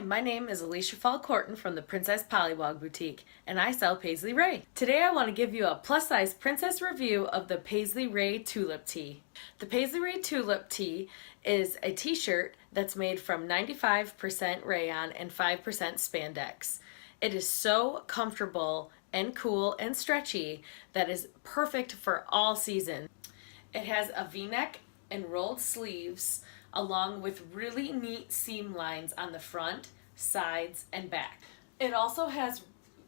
Hi, my name is Alicia Fall-Corton from the Princess Pollywog Boutique, and I sell Pailsey Raye. Today I want to give you a plus-size princess review of the Pailsey Raye Tulip Tee. The Pailsey Raye Tulip Tee is a t-shirt that's made from 95% rayon and 5% spandex. It is so comfortable and cool and stretchy that is perfect for all seasons. It has a v-neck and rolled sleeves along with really neat seam lines on the front, sides, and back. It also has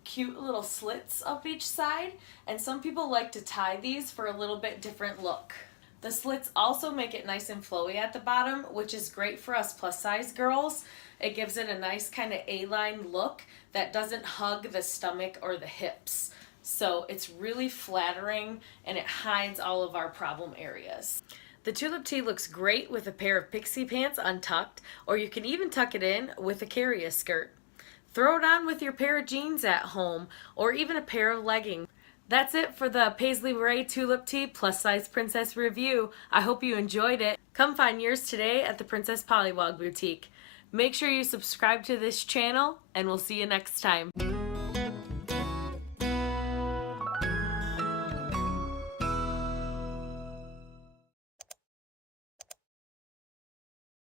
cute little slits up each side, and some people like to tie these for a little bit different look. The slits also make it nice and flowy at the bottom, which is great for us plus size girls. It gives it a nice kind of A-line look that doesn't hug the stomach or the hips. So it's really flattering and it hides all of our problem areas. The Tulip Tee looks great with a pair of pixie pants untucked, or you can even tuck it in with a carrier skirt. Throw it on with your pair of jeans at home, or even a pair of leggings. That's it for the Pailsey Raye Tulip Tee plus size princess review. I hope you enjoyed it. Come find yours today at the Princess Pollywog Boutique. Make sure you subscribe to this channel, and we'll see you next time.